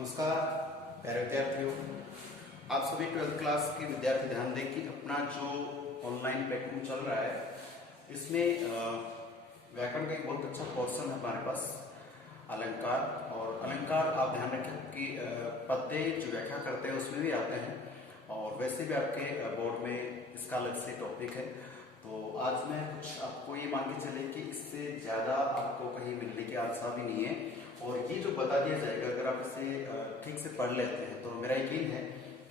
नमस्कार प्यारे विद्यार्थियों, आप सभी 12th क्लास के विद्यार्थी ध्यान दें कि अपना जो ऑनलाइन प्लेटफॉर्म चल रहा है इसमें व्याकरण का एक बहुत अच्छा पोर्शन है हमारे पास अलंकार। और अलंकार आप ध्यान रखें कि पद्य जो व्याख्या करते हैं उसमें भी आते हैं और वैसे भी आपके बोर्ड में इसका अलग से टॉपिक है। तो आज मैं कुछ आपको ये मान के चले कि इससे ज्यादा आपको कहीं मिलने के आसार भी नहीं है और ये जो बता दिया जाएगा अगर आप इसे ठीक से पढ़ लेते हैं तो मेरा यकीन है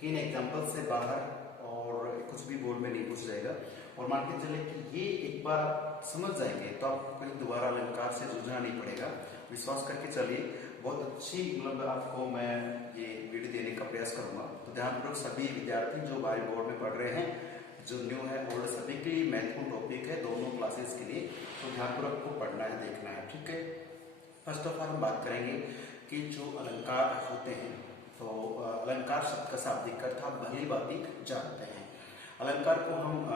कि इन एग्जाम्पल से बाहर और कुछ भी बोर्ड में नहीं पूछ जाएगा। और मान के चले कि ये एक बार आप समझ जाएंगे तो आपको कहीं दोबारा अलंकार से जूझना नहीं पड़ेगा। विश्वास करके चलिए, बहुत अच्छी मतलब आपको मैं ये वीडियो देने का प्रयास करूंगा। तो ध्यानपूर्वक सभी विद्यार्थी जो हमारे बोर्ड में पढ़ रहे हैं, जो न्यू है और सभी के लिए महत्वपूर्ण टॉपिक है दोनों क्लासेस के लिए, तो ध्यानपूर्वक को पढ़ना है, देखना है, ठीक है। फर्स्ट ऑफ ऑल हम बात करेंगे कि जो अलंकार होते हैं, तो अलंकार शब्द का शाब्दिक अर्थ आप भली भांति जानते हैं। अलंकार को हम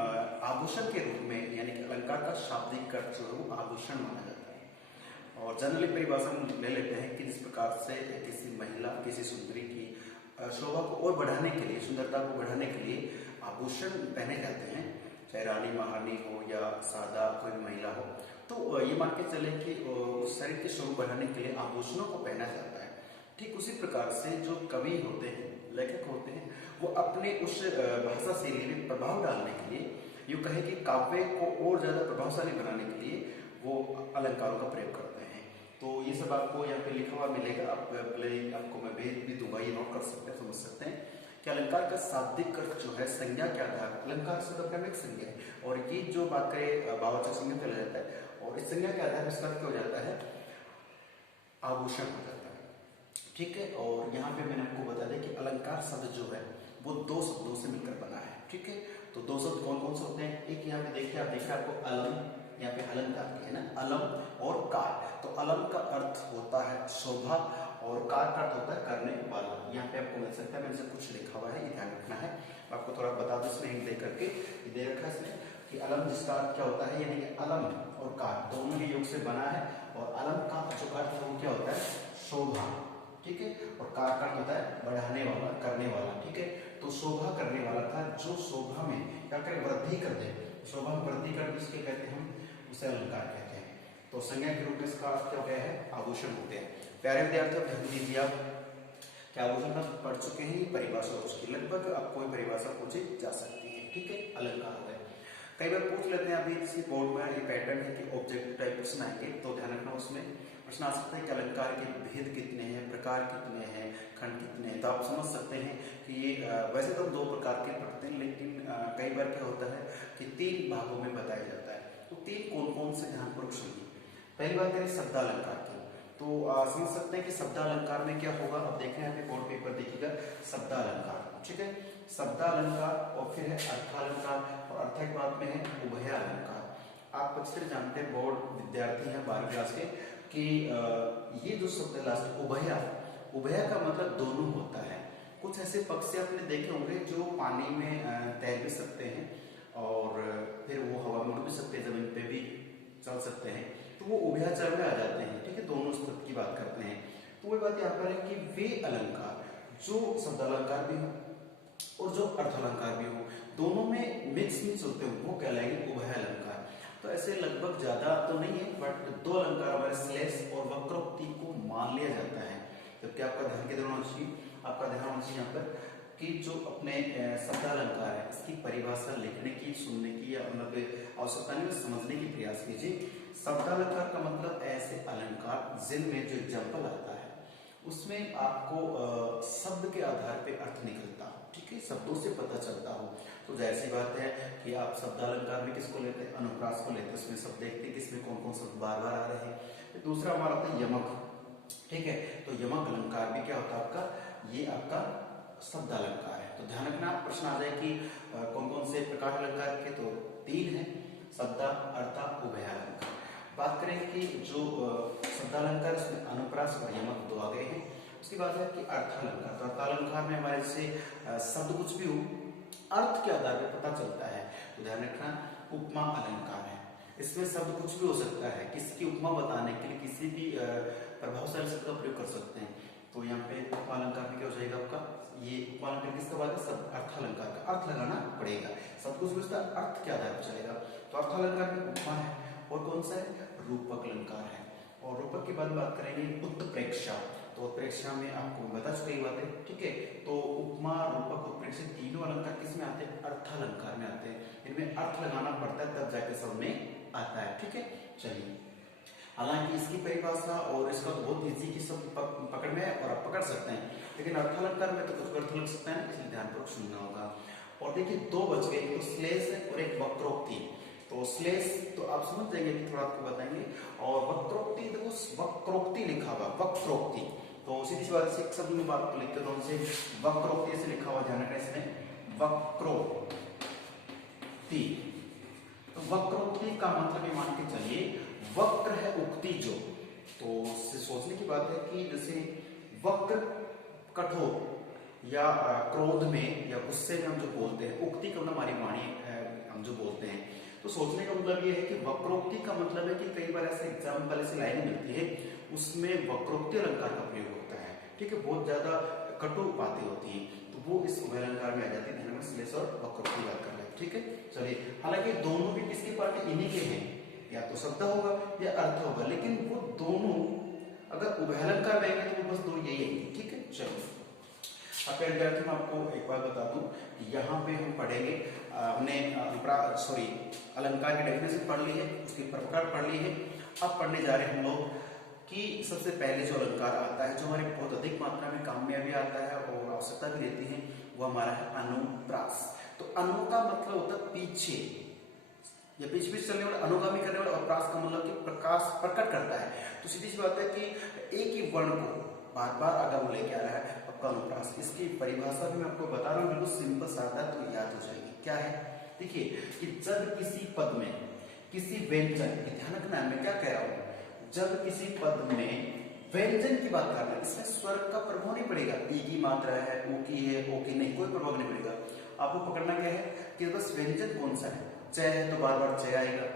आभूषण के रूप में, यानी कि अलंकार का शाब्दिक अर्थ जो है वो आभूषण माना जाता है। और जनरली परिभाषा हम ले लेते हैं कि जिस प्रकार से किसी महिला, किसी सुंदरी की शोभा को और बढ़ाने के लिए, सुंदरता को बढ़ाने के लिए आभूषण पहने जाते हैं, चाहे रानी महारानी हो या सादा कोई महिला हो। तो ये मान के चले कि शरीर की शोभा बढ़ाने के लिए आभूषणों को पहना जाता है। ठीक उसी प्रकार से जो कवि होते हैं, लेखक होते हैं, वो अपने उस भाषा शैली में प्रभाव डालने के लिए, यूं कहे कि काव्य को और ज्यादा प्रभावशाली बनाने के लिए वो अलंकारों का प्रयोग करते हैं। तो ये सब आपको यहाँ पे लिखा हुआ मिलेगा, आप पहले आपको मैं भेज भी दूंगा, ये नोट कर सकते हैं, समझ सकते हैं कि अलंकार का शाब्दिक अर्थ जो है संज्ञा के आधार, अलंकार से तो एक संज्ञा है और ये जो बात करें भाववाचक संज्ञा चला जाता है और इस संज्ञा के आधार पर इसका क्या हो जाता है, आभूषण हो जाता है, ठीक है। और यहाँ पे मैंने आपको बता दें कि अलंकार शब्द जो है वो दो शब्दों से मिलकर बना है, ठीक है। तो दो शब्द कौन कौन से होते हैं, एक यहाँ पे देखिए, आप देख रहे हैं आपको अलम, यहाँ पे अलंकार है ना, अलम और कार। तो अलम का अर्थ होता है शोभा और कार का अर्थ होता है करने वाला। यहाँ पे आपको मिल सकता है, मैंने से कुछ लिखा हुआ है, ये ध्यान रखना है। आपको थोड़ा बता दो इसमें हिंट दे करके, दे रखा है इसमें कि अलम जिसका अर्थ क्या होता है, यानी कि अलम और कार दोनों के योग से बना है और अलम का जो अर्थ है वो क्या होता है, शोभा, ठीक है। और कार का होता है बढ़ाने वाला, करने वाला, ठीक है। तो शोभा करने वाला था, जो शोभा में क्या करे, वृद्धि कर दे, शोभा में वृद्धि कर दे, इसके कहते हैं हम, उसे अलंकार कहते हैं। तो संज्ञा के रूप में इसका अर्थ क्या गया है, आभूषण होते हैं। प्यारे विद्यार्थियों ध्यान दीजिए आप कि आभूषण में पढ़ चुके हैं, ये परिभाषा उसकी लगभग आपको ये परिभाषा पूछी जा सकती है, ठीक है। अलंकार हो गए, कई बार पूछ लेते हैं, अभी इसी बोर्ड में ये पैटर्न है कि ऑब्जेक्टिव टाइप प्रश्न आएंगे, तो ध्यान रखना उसमें प्रश्न आ सकता है कि अलंकार के भेद कितने हैं, प्रकार कितने हैं, खंड कितने हैं। तो आप समझ सकते हैं कि ये वैसे तो दो प्रकार के पढ़ते हैं, लेकिन कई बार क्या होता है कि तीन भागों में बताया जाता है। तो तीन कौन कौन से, ध्यानपूर्वक सुनिए। पहली बात करें शब्दालंकार की, तो समझ सकते हैं कि शब्दालंकार में क्या होगा। अब देखें यहाँ पे बोर्ड पेपर देखिएगा, शब्दालंकार, ठीक है, शब्दालंकार और फिर है अर्थालंकार और अर्थक में है उभयालंकार। आप अच्छे से जानते हैं, बोर्ड विद्यार्थी हैं 12वीं क्लास के, कि ये जो शब्द लास्ट उभया, उभया का मतलब दोनों होता है। कुछ ऐसे पक्षी आपने देखे होंगे जो पानी में तैर भी सकते हैं और फिर वो हवा में उड़ भी सकते हैं, जमीन पे भी चल सकते हैं, तो वो उभयचर में आ जाते हैं, ठीक है। दोनों शब्द की बात करते हैं। तो वही बात यहाँ पर है कि वे अलंकार जो शब्दालंकार भी हो और जो अर्थालंकार भी हो, दोनों में मिक्स होते हैं, वो कहलाएंगे उभयालंकार। तो ऐसे लगभग ज्यादा तो नहीं है, बट दो अलंकार हमारे श्लेष और वक्रोक्ति को मान लिया जाता है। जबकि आपका ध्यान केंद्र होना चाहिए, आपका ध्यान होना चाहिए यहाँ पर कि जो अपने शब्दालंकार है इसकी परिभाषा लिखने की, सुनने की या मतलब आवश्यकता नहीं, समझने की प्रयास कीजिए। शब्दालंकार का मतलब ऐसे अलंकार जिनमें जो एग्जाम्पल आता है उसमें आपको शब्द के आधार पे अर्थ निकलता हो, ठीक है, शब्दों से पता चलता हो। तो जाहिर सी बात है कि आप शब्दालंकार में किसको लेते हैं, अनुप्रास को लेते हैं, उसमें सब देखते हैं किसमें कौन कौन शब्द बार बार आ रहे हैं। फिर दूसरा हमारा होता है यमक, ठीक है। तो यमक अलंकार भी क्या होता है आपका, ये आपका शब्दालंकार है। तो ध्यान रखना, प्रश्न आ जाए कि कौन कौन से प्रकार अलंकार के, तो तीन है, शब्दा, अर्था, उभयालंकार। बात करें कि जो शब्दालंकार उसमें अनुप्रास और यमक दो आ गए हैं। उसके बाद है कि अर्थालंकार। तो अर्थालंकार में हमारे से शब्द कुछ भी हो, अर्थ के आधार पर पता चलता है। तो ध्यान रखना, उपमा अलंकार है, इसमें शब्द कुछ भी हो सकता है, किसी की उपमा बताने के लिए किसी भी प्रभावशाली शब्द का प्रयोग कर सकते हैं। तो यहाँ पे उपालंकार में क्या हो जाएगा आपका, ये उपालंकार किसका बाद है, सब अर्थालंकार का अर्थ लगाना पड़ेगा। सब कुछ उसका अर्थ के आधार पर चलेगा। तो अर्थालंकार में उपमा है और कौन सा है, रूपक अलंकार है। और रूपक के बाद बात करेंगे उत्प्रेक्षा। तो उत्प्रेक्षा में आपको बता चुकी बातें, ठीक है। तो उपमा, रूपक, उत्प्रेक्षा तीनों अलंकार किस में आते हैं, अर्थालंकार में आते हैं। इनमें अर्थ लगाना पड़ता है तब जाके सब में आता है, ठीक है। चलिए, हालांकि इसकी परिभाषा और इसका तो बहुत इजी की सब पकड़ में है और आप पकड़ सकते हैं, लेकिन अर्थालंकार में तो कुछ अर्थ लग सकता है, इसलिए ध्यानपूर्वक सुनना होगा। और देखिए दो बच गए, एक तो श्लेष है और एक वक्रोक्ति। तो श्लेष तो आप समझ जाएंगे, थोड़ा आपको बताएंगे। और वक्रोक्ति, देखो वक्रोक्ति लिखा हुआ, वक्रोक्ति तो सीधी सी बात से एक शब्द में बात को लिखते हैं, उनसे वक्रोक्ति से लिखा हुआ, ध्यान रखना इसमें वक्रोक्ति। तो वक्रोक्ति का मतलब ये मान के चलिए, वक्र है उक्ति जो, तो सोचने की बात है कि जैसे वक्र कठोर या क्रोध में या गुस्से में हम जो बोलते हैं, उक्ति का मतलब हमारी वाणी हम जो बोलते हैं, तो सोचने का मतलब ये है कि वक्रोक्ति का मतलब है कि कई बार ऐसे एग्जाम्पल ऐसी लाइन मिलती है उसमें वक्रोक्ति अलंकार का प्रयोग होता है, ठीक है। बहुत ज्यादा कटु बातें होती हैं तो वो इस उभयलंकार में आ जाती है, ध्यान में श्लेष और वक्रोक्ति बात कर रहे हैं, ठीक है। चलिए, हालांकि दोनों भी किसके पार्ट है, इन्हीं के हैं, या तो शब्द होगा या अर्थ होगा, लेकिन वो दोनों अगर उभयलंकार में आएंगे तो वो बस दो यही है, ठीक है। चलो, अब विद्यार्थी मैं आपको एक बात बता दूं, यहाँ पे हम पढ़ेंगे, हमने अलंकार की डेफिनेशन पढ़ ली है, उसकी प्रकार पढ़ ली है। अब पढ़ने जा रहे हैं हम लोग कि सबसे पहले जो अलंकार आता है, जो हमारे बहुत अधिक मात्रा में काम में भी आता है और आवश्यकता भी रहती है, वो हमारा है अनुप्रास। तो अनु का मतलब होता है पीछे या बीच बीच चलने वाला, अनुगामी करने वाला, और प्रास का मतलब कि प्रकाश प्रकट करता है। तो सीधी सी बात है कि एक ही वर्ण को बार बार आगम लेके आ रहा है आपका अनुप्रास। इसकी परिभाषा भी मैं आपको बता रहा हूँ, बिल्कुल सिंपल सादा, तो याद हो जाएगी। क्या है, देखिए कि जब किसी पद में किसी व्यंजन, ध्यान रखना मैं क्या कह रहा हूँ, जब किसी पद में व्यंजन की बात कर रहे हैं, इसमें स्वर का प्रभाव नहीं पड़ेगा, ई की मात्रा है, ओ की है, ओ की नहीं, कोई प्रभाव नहीं पड़ेगा। आपको पकड़ना क्या है कि बस व्यंजन कौन सा है, च है तो बार बार च आएगा,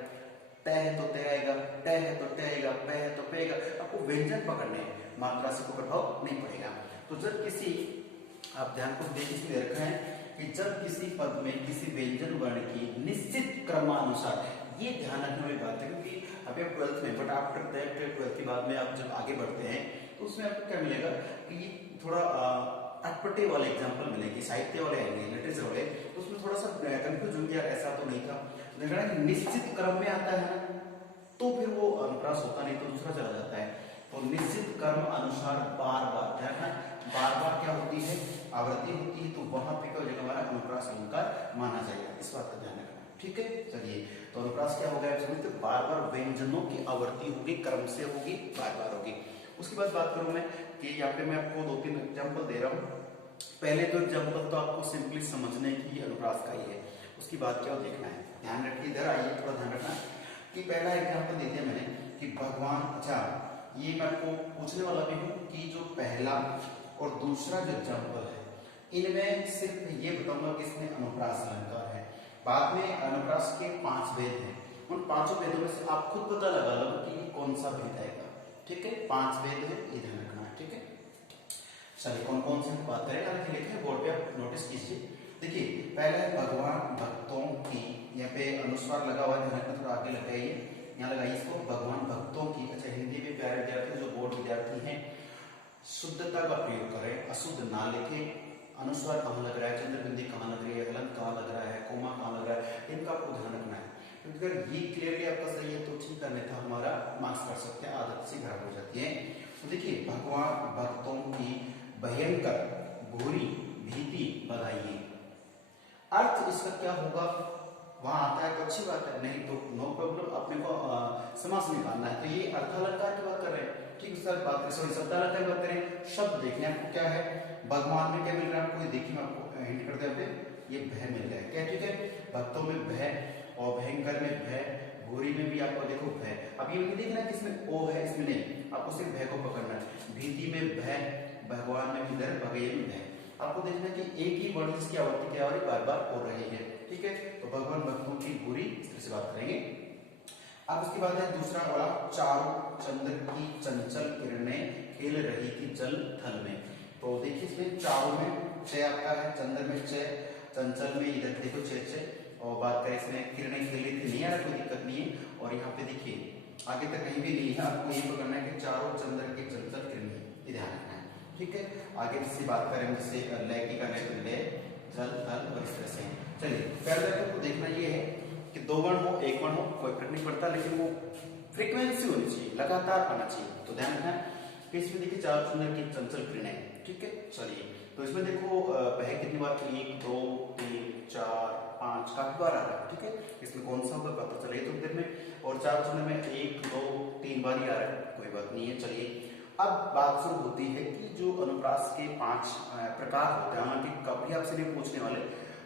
ट है तो त आएगा, ट है तो ट आएगा, प है तो प आएगा। आपको व्यंजन पकड़ने हैं, मात्रा से कोई प्रभाव नहीं पड़ेगा। तो जब किसी, आप ध्यान को देख इसलिए रखा है कि जब किसी पद में किसी व्यंजन वर्ण की निश्चित क्रमानुसार, ये ध्यान रखने वाली बात है, क्योंकि अभी आप 12th में, बट आफ्टर दैट 12th के बाद में आप जब आगे बढ़ते हैं तो उसमें आपको क्या मिलेगा कि थोड़ा अटपटे वाले एग्जाम्पल मिलेंगे, साहित्य वाले आएंगे, लिटरेचर वाले, तो उसमें थोड़ा सा कंफ्यूज होंगे, यार ऐसा तो नहीं था। लेकिन निश्चित क्रम में आता है ना, तो फिर वो अनुप्रास होता नहीं, तो दूसरा चला जाता है। तो निश्चित क्रम अनुसार बार बार, ध्यान, बार बार क्या होती है, आवृत्ति होती है, तो वहां पे क्या हो जाएगा, हमारा अनुप्रास अलंकार माना जाएगा। इस बात का ध्यान रखना, ठीक है। चलिए, तो अनुप्रास क्या होगा, समझते, बार बार व्यंजनों की आवृत्ति होगी, क्रम से होगी, बार बार होगी। उसके बाद बात करूं मैं कि यहाँ पे मैं आपको 2-3 एग्जाम्पल दे रहा हूँ। पहले तो एग्जाम्पल तो आपको सिंपली समझने की अनुप्रास का ही है, उसकी बात क्या देखना है, ध्यान रखिए, इधर आइए, थोड़ा ध्यान रखना कि पहला एग्जाम्पल दे दिया मैंने कि भगवान, अच्छा ये मैं आपको पूछने वाला भी हूँ कि जो पहला और दूसरा जो एग्जाम्पल है, इनमें सिर्फ ये बताऊंगा कि इसमें अनुप्रास अलंकार है। बाद में अनुप्रास के 5 भेद हैं, उन 5 भेदों में से आप खुद पता लगा लो कि कौन सा भेद आएगा, ठीक है। 5 भेद है, ये ध्यान रखना है, ठीक है। चलिए, कौन कौन से बात करें, हालांकि लिखे हैं बोर्ड पे, आप नोटिस कीजिए। देखिए, पहला है भगवान भक्तों की, यहाँ पे अनुस्वार लगा हुआ है, थोड़ा आगे लगाइए, यहाँ लगाइए इसको, भगवान भक्तों की। अच्छा, हिंदी में प्यारे विद्यार्थी जो बोर्ड विद्यार्थी हैं, शुद्धता का प्रयोग करें, अशुद्ध ना लिखे। अनुस्वार कहाँ लग रहा है, चंद्रबिंदी कहाँ लग रही है, हलन कहाँ लग रहा है, कोमा कहाँ लग रहा है, इनका आपको ध्यान रखना है। क्योंकि अगर ये क्लियरली आपका सही है तो ठीक करने था, हमारा मार्क्स कर सकते हैं, आदत से खराब हो जाती है। तो देखिए, भगवान भक्तों की भयंकर घोरी भीति बढ़ाइए, अर्थ इसका क्या होगा, वहां आता है तो अच्छी बात है, नहीं तो नो प्रॉब्लम, अपने को समास निकालना है। तो ये अर्थालंकार की बात कर रहे हैं, ठीक सर, बात करें, सॉरी शब्दालंकार की बात करें, शब्द देखने आपको क्या है, भगवान में क्या मिल रहा है आपको, देखिए मैं आपको हिंट कर देते हैं, ये भय मिल रहा है, क्या, ठीक है। भक्तों में भय, और भयंकर में भय, घोरी में भी आपको देखो भय। अब ये नहीं देखना कि इसमें ओ है, इसमें नहीं, आपको सिर्फ भय को पकड़ना है। भीति में भय, भगवान में भी डर, भगैया में भय, आपको देखना कि एक ही वर्ड जिसकी आवृत्ति क्या हो रही, बार बार हो रही है, ठीक है। तो भगवान भक्तों की बुरी, इस तरह से बात करेंगे। अब उसके बाद है दूसरा वाला, चारों चंद्र की चंचल किरणें खेल रही थी जल थल में। तो देखिए इसमें चारों में छह आपका है, चंद्र में छह, चंचल में इधर देखो छह, और बात करें इसमें किरणें खेली थी, नहीं आ रहा, कोई दिक्कत नहीं है। और यहाँ पे देखिए आगे तक कहीं भी नहीं है, आपको ये पकड़ना है कि चारों चंद्र की चंचल किरणें, ये ध्यान रखना है, ठीक है। आगे इससे बात करें जैसे लय की का लय, जल थल और इस तरह से। चलिए पैराग्राफ को देखना ये है कि दो वर्ण हो एक वर्ण हो कोई फर्क नहीं पड़ता, लेकिन वो फ्रीक्वेंसी होनी चाहिए, लगातार आना चाहिए। तो ध्यान रखना कि इसमें देखिए चार चंद्र की चंचल किरणें, ठीक है। चलिए तो इसमें देखो वह कितनी बार, 1 2 3 4 5 काफी बार आ रहा है, ठीक है। इसमें कौन सा होगा पता चले तो देर में। और चार चंद्र में 1 2 3 बार ही आ रहा है, कोई बात नहीं है। चलिए अब बात शुरू होती है कि जो अनुप्रास के 5 प्रकार होते हैं, हालांकि कभी आपसे नहीं पूछने वाले,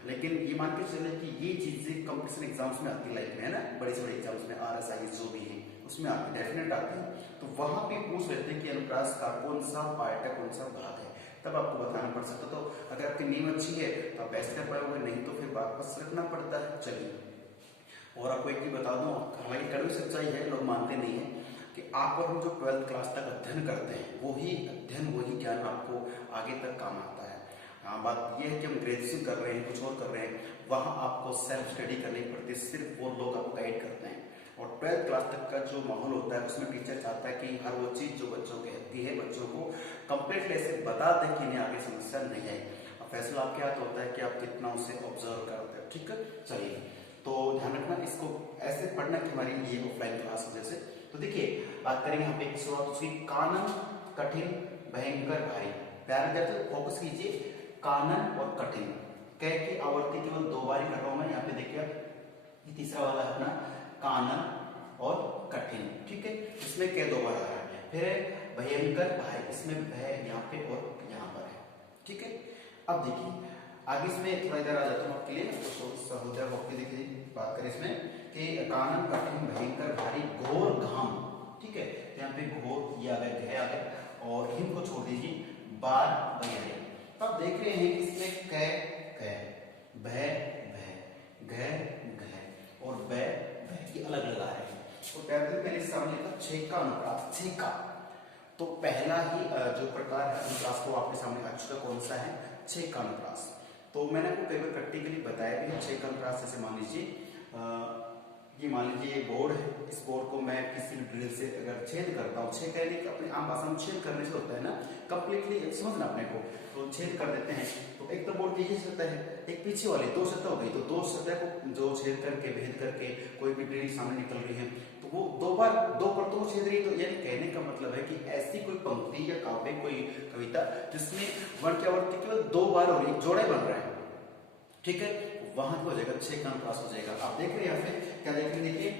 लेकिन ये मान के चले कि ये चीजें कंपटीशन एग्जाम्स में आती है, लाइफ में है ना, बड़े से बड़े एग्जाम्स में RSI जो भी है उसमें आती है, डेफिनेट आती है। तो वहां पे पूछ लेते हैं कि अनुप्रास का कौन सा पार्ट है, कौन सा भाग है, तब आपको बताना पड़ सकता। तो अगर आपकी नींव अच्छी है तो आप बेस्ट कर पाओगे, नहीं तो फिर वापस रखना पड़ता है। चलिए और आपको एक भी बता दूं, हमारी कड़वी सच्चाई है, लोग मानते नहीं है कि आप और हम जो 12th क्लास तक अध्ययन करते हैं वही अध्ययन वही ज्ञान आपको आगे तक काम आता है। हाँ, बात यह है कि हम ग्रेजुएशन कर रहे हैं, कुछ और कर रहे हैं, वहां आपको सेल्फ स्टडी करनी पड़ती है, सिर्फ वो लोग आपको गाइड करते हैं। और 12th क्लास तक का जो माहौल होता है उसमें टीचर चाहता है कि हर वो चीज जो बच्चों की आती है बच्चों को कंप्लीटली ऐसे बता दें कि इन्हें आगे समस्या नहीं आए। अब फैसला आपके हाथ होता है कि आप कितना उसे ऑब्जर्व करते हैं, ठीक है। चलिए तो ध्यान रखना, इसको ऐसे पढ़ना कि हमारी ये ऑफलाइन क्लास वजह से। तो देखिए बात करेंगे यहाँ पे एक शुरुआत उसकी, कानन कठिन भयंकर भारी। प्यार जाते फोकस कीजिए, कानन और कठिन, कह की आवृत्ति केवल 2 बार ही कर रहा हूं मैं। यहाँ पे देखिए ये तीसरा वाला है अपना कानन और कठिन, ठीक है। इसमें क्या 2 बार आ रहा है। फिर भयंकर भारी, इसमें भय यहाँ पे और यहाँ पर है, ठीक है। अब देखिए आगे इसमें थोड़ा इधर आ जाता हूँ आपके लिए सहोदय होकर देखिए बात करें इसमें कि कानन कठिन भयंकर भारी घोर घाम, ठीक है। यहाँ पे घोर ये आ गया, घय आ गया, और हिम को छोड़ दीजिए, बार बयारे। तब देख रहे हैं इसमें कै कै, भय भय, घय घय और बै भय, ये अलग लगा रहे हैं। तो पैदल मेरे सामने लिखा छेका अनुप्रास, छेका। तो पहला ही जो प्रकार है अनुप्रास को आपके सामने आ चुका, कौन सा है, छेका अनुप्रास। तो मैंने आपको कई बार प्रैक्टिकली बताया भी है छेका अनुप्रास। जैसे मान लीजिए ये मान लीजिए बोर्ड है, इस बोर्ड को मैं किसी भी ड्रिल से अगर छेद करता हूँ, छेद कहने की अपने आम भाषा में छेद करने से होता है ना, कंप्लीटली समझना अपने को, तो छेद कर देते हैं। तो एक तो बोर्ड की सतह है, एक पीछे वाली 2 सतह हो गई, तो 2 सतह को जो छेद करके भेद करके कोई भी ड्रिल सामने निकल रही है तो वो 2 बार 2 परतों को छेद रही है। तो यानी कहने का मतलब है कि ऐसी कोई पंक्ति या काव्य कोई कविता जिसमें वर्ण की आवृत्ति केवल 2 बार हो रही, जोड़े बन रहे हैं, ठीक है, वहां हो जाएगा छेका अनुप्रास हो जाएगा। आप देख रहे हैं यहाँ पे क्या देख रहे हैं, देखिए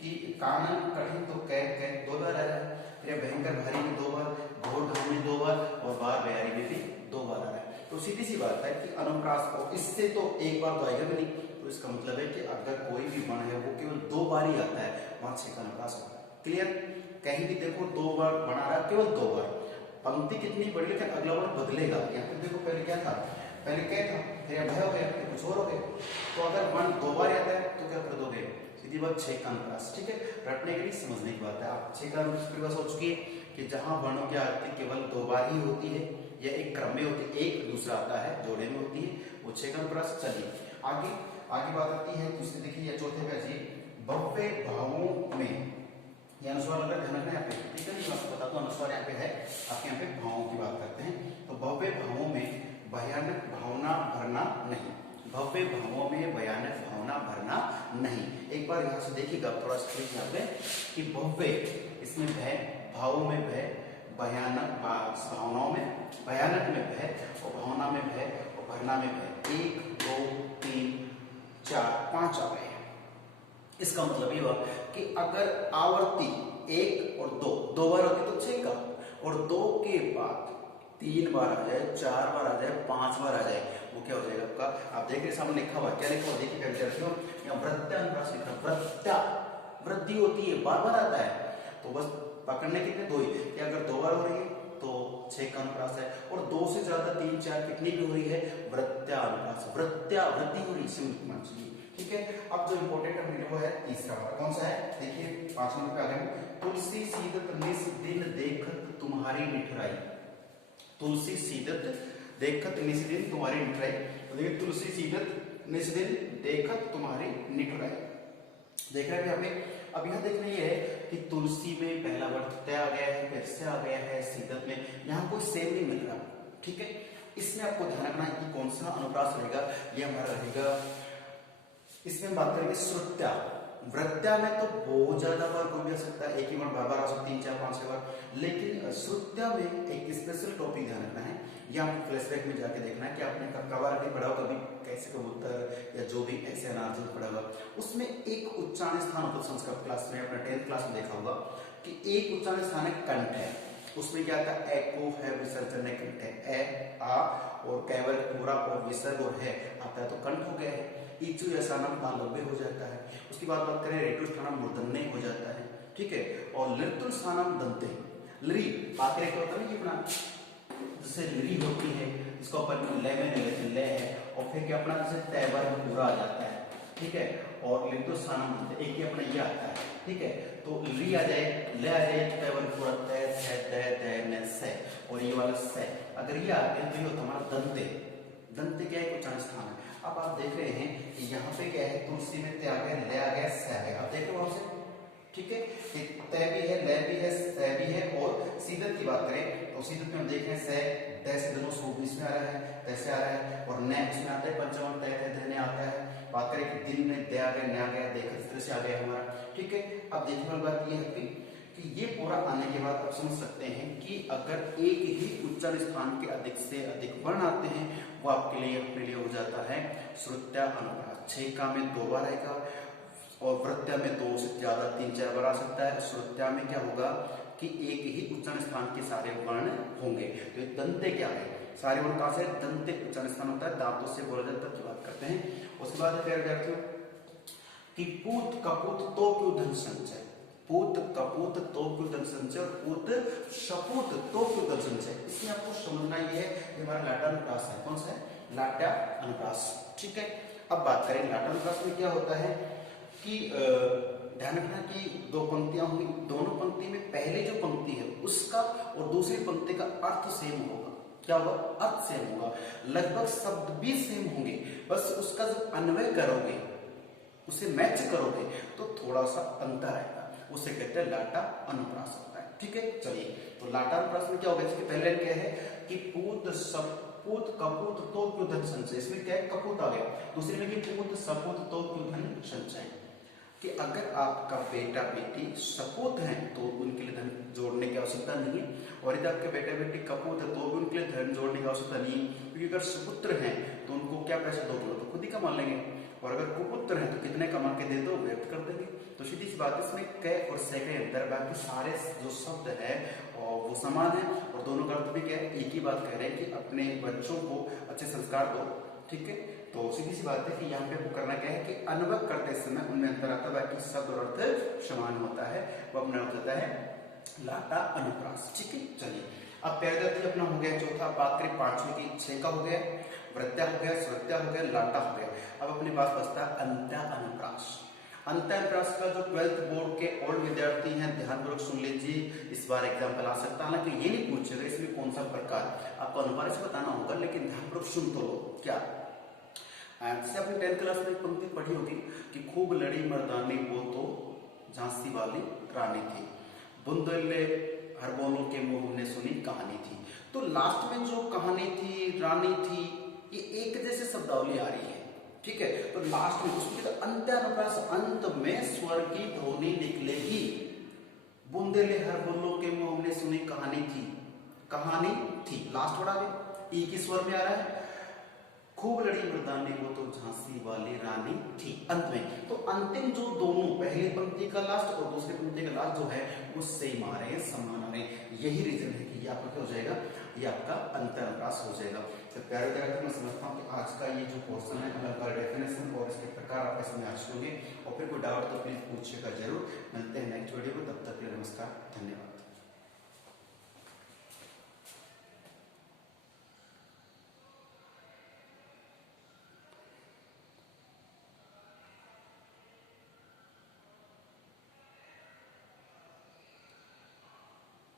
कि कानन कठिन तो कै कै 2 बार आ रहा है, फिर भयंकर भारी में 2 बार, घोर घाम में 2 बार, और बार बयारी में भी 2 बार आ रहा है। तो सीधी सी बात है कि अनुप्रास को इससे तो एक बार तो आएगा भी नहीं, तो इसका मतलब है कि अगर कोई भी वर्ण है वो केवल 2 बार ही आता है, वहां छेका अनुप्रास होता है। क्लियर, कहीं भी देखो 2 बार बना रहा है, केवल 2 बार, पंक्ति कितनी बड़ी लेकिन अगला वर्ण बदलेगा। यहाँ पे देखो पहले क्या था, पहले क्या था, फिर भय हो गया, फिर कुछ और हो गया। तो अगर वर्ण 2 बार आता है तो क्या कर दोगे, सीधी बात छेका अनुप्रास, ठीक है। रटने के लिए समझने की बात है। आप छेका अनुप्रास परिभाषा हो चुकी है कि जहां वर्णों की आवृत्ति केवल 2 बार ही होती है या एक क्रम में होती है, एक दूसरा आता है जोड़े में होती है, वो छेका अनुप्रास। चलिए आगे आगे बात आती है दूसरी, देखिए चौथे पे जी, भव्य भावों में, ये अनुस्वार लग रहा है, ध्यान रखना यहाँ पे, ठीक है। नहीं आपको बता दो अनुस्वार यहाँ पे है, आपके यहाँ पे भावों की बात करते हैं। तो भव्य भावों में भयानक भावना भरना नहीं, भव्य भावों में भयानक भावना भरना नहीं। एक बार यहाँ से देखिएगा थोड़ा स्क्रीन यहाँ पे कि भव्य, इसमें भय, भावों में भय, भयानक भावनाओं में, भयानक में भय, और भावना में भय, और भरना में भय। 1 2 3 4 5 आ गए। इसका मतलब ये हुआ कि अगर आवृत्ति 1 और 2 बार होती तो छेका, और 2 के बाद 3 बार आ जाए, 4 बार आ जाए, 5 बार आ जाए, वो क्या हो जाएगा आपका, आप देख रहे सामने लिखा हुआ, क्या लिखा हुआ देखिए, यहाँ वृत्त्या अनुप्रास लिखा, वृत्त्या वृद्धि होती है, बार बार आता है, तो बस पकड़ने कितने 2 ही, कि अगर 2 बार हो रही है तो छेका अनुप्रास है, और 2 से ज्यादा 3 4 कितनी भी हो रही है, वृत्त्या अनुप्रास, वृत्त्या वृद्धि हो रही है, ठीक है। अब जो इंपॉर्टेंट है वो है तीसरा वाला, कौन सा है देखिए 5 नंबर पे आ गए, तुलसी सीदत निस दिन देखत तुम्हारी निठुराई। तुलसी सीदत देखत निस दिन तुम्हारी निठुराई। तो देखिए तुलसी सीदत निस दिन देखत तुम्हारी निठुराई। देख रहे हैं यहाँ पे। अब यहाँ देख रही है कि तुलसी में पहला वर्ड तय आ गया है, फिर से आ गया है, सीदत में यहाँ कोई सेम नहीं मिल रहा। ठीक है, इसमें आपको ध्यान रखना है कि कौन सा अनुप्रास रहेगा, ये हमारा रहेगा। इसमें बात करेंगे श्रुत्या। वृत्या में तो बहुत ज्यादा बार कोई भी आ सकता है, एक ही बार बार आ सकता है, 3 4 5 बार, लेकिन श्रुत्या में एक स्पेशल टॉपिक ध्यान रखना है। या आपको फ्लैशबैक में जाके देखना है कि आपने कबार भी पढ़ा हो कभी, कैसे कबूतर या जो भी ऐसे अनार्जुन पढ़ा होगा, उसमें एक उच्चारण स्थान होता है। संस्कृत क्लास में, अपना 10th क्लास में देखा होगा कि एक उच्चारण स्थान है कंठ है। उसमें क्या आता है, एको है, विसर्जन है, कंठ है, ए आ और केवल पूरा और विसर्ग और है आता है, तो कंठ हो गया है। इचु ऐसा नाम तालव्य हो जाता है। उसके बाद बात करें रेटु स्थानम मूर्धन्य हो जाता है। ठीक है, और लृतुल स्थानम दंते, लरी आखिर एक होता है ना, अपना जैसे लरी होती है, इसको अपन ले में लेते ले है, और फिर क्या अपना जैसे तैवर पूरा आ जाता है। ठीक है, और लृतुल स्थानम दंते एक ही अपना ये आता है। ठीक है, तो ली आ जाए, ले आ जाए, तैवर पूरा तय है, तय तय न से, और ये वाला से अगर ये आते हैं तो ये होता हमारा दंते। दंते क्या है, उच्चारण स्थान है। अब आप देख रहे हैं कि यहाँ पे क्या है, तुलसी में तय आ गया, ले आ गया, से आ गया। अब देख लो आपसे। ठीक है, तय भी है, ले भी है, से भी है। और सीदत की बात करें तो सीदत में हम देख रहे हैं से तय से दोनों सूप इसमें आ रहा है, तैसे आ रहा है, और न इसमें आता है, पंचम तय तय धन्य आता है। बात करें कि दिन में दे आ गया, न आ गया, देख इस तरह से आ गया हमारा। ठीक है, अब देखने वाली बात ये है कि ये पूरा आने के बाद आप समझ सकते हैं कि अगर एक ही उच्चारण स्थान के अधिक से अधिक वर्ण आते हैं, वो आपके लिए अपने लिए हो जाता है श्रुत्या अनुप्रास। 6 का में 2 बार आएगा, और वृत्या में 2 से ज्यादा 3 4 बार आ सकता है। श्रुत्या में क्या होगा कि एक ही उच्चारण स्थान के सारे वर्ण होंगे। तो ये दंते क्या है, सारे वर्ण कहां से, दंते उच्चारण स्थान होता है, दांतों से बोला जाता है, की बात करते हैं। उसके बाद है विद्यार्थियों कि पूत कपूत तो क्यों धन संचय, पूत कपूत तो क्यों धन संचय, और पूत शपूत तो क्यों धन संचय। इसमें आपको समझना ये है, ये हमारा लाटा अनुप्रास है। कौन सा है, लाटा अनुप्रास। ठीक है, अब बात करें लाटा अनुप्रास में क्या होता है कि ध्यान रखना कि 2 पंक्तियां होंगी, दोनों पंक्ति में पहले जो पंक्ति है उसका और दूसरी पंक्ति का अर्थ सेम होगा। क्या होगा, अर्थ सेम होगा, लगभग शब्द भी सेम होंगे, बस उसका जब अन्वय करोगे, उसे मैच करोगे तो थोड़ा सा अंतर आएगा, उसे कहते हैं लाटा अनुप्रास होता है। ठीक है, चलिए तो लाटा अनुप्रास में क्या होगा, इसके पहले क्या है कि पूत सपूत कपूत तो क्यों धन संचय, इसमें क्या है, कपूत आ गया। दूसरे में कि पूत सपूत तो क्यों धन संचय, कि अगर आपका बेटा बेटी सपूत हैं तो उनके लिए धन जोड़ने की आवश्यकता नहीं है, और यदि आपके बेटा बेटी कपूत है तो भी उनके लिए धन जोड़ने की आवश्यकता नहीं है, क्योंकि अगर सुपुत्र हैं तो उनको क्या पैसे दोगे, तो खुद ही कमा लेंगे, और अगर कुपुत्र हैं तो कितने कमा के दे दो, व्यक्त कर देंगे। तो सीधी सी बात, इसमें क और से के अंदर, बाकी सारे जो शब्द है वो समान है, और दोनों का अर्थ भी क्या है, एक ही बात कह रहे हैं कि अपने बच्चों को अच्छे संस्कार दो। ठीक है, तो सीधी सी बात है कि यहाँ पे करना क्या है कि अनुभव करते समय उनमें अंतर आता है, बाकी शब्द और अर्थ समान होता है, वो अपना हो जाता है लाटा अनुप्रास। ठीक है, चलिए अब पैरदार्थी अपना हो गया चौथा। बात करें 5वें की, 6 का हो गया, वृत्या हो गया, श्रुत्या हो गया, लाटा हो गया। अब अपने पास बचता है अंत्या अनुप्रास। अंत्या अनुप्रास का जो 12th बोर्ड के ओल्ड विद्यार्थी हैं ध्यानपूर्वक सुन लीजिए, इस बार एग्जाम्पल आ सकता है, हालांकि ये नहीं पूछेगा इसमें कौन सा प्रकार, आपको अनुप्रास बताना होगा, लेकिन ध्यानपूर्वक सुन तो लो। क्या जैसे आपने 10th क्लास में एक पंक्ति पढ़ी होगी कि खूब लड़ी मर्दानी वो तो झांसी वाली रानी थी, बुंदेले हर बोलों के मुंह हमने सुनी कहानी थी। तो लास्ट में जो कहानी थी, रानी थी, ये एक जैसे शब्दावली आ रही है। ठीक है, तो लास्ट में उसमें तो अंत्यानुप्रास, अंत में स्वर की ध्वनि निकलेगी। बुंदेले हर बोलों के मुंह हमने सुनी कहानी थी, कहानी थी, लास्ट वर्ड आ गया, ई की स्वर में आ रहा है। खूब लड़ी मर्दानी वो तो झांसी वाली रानी थी, अंत में। तो अंतिम जो दोनों, पहली पंक्ति का लास्ट और दूसरी पंक्ति का लास्ट जो है वो सेम आ रहे हैं, समान आ रहे हैं। यही रीजन है कि ये आपका क्या हो जाएगा, ये आपका अंतरानुप्रास हो जाएगा। तो प्यारे विद्यार्थी, मैं समझता हूँ कि आज का ये जो पोर्शन है अलग डेफिनेशन और इसके प्रकार आपके समझ आ चुके होंगे, और फिर कोई डाउट तो प्लीज पूछिएगा जरूर।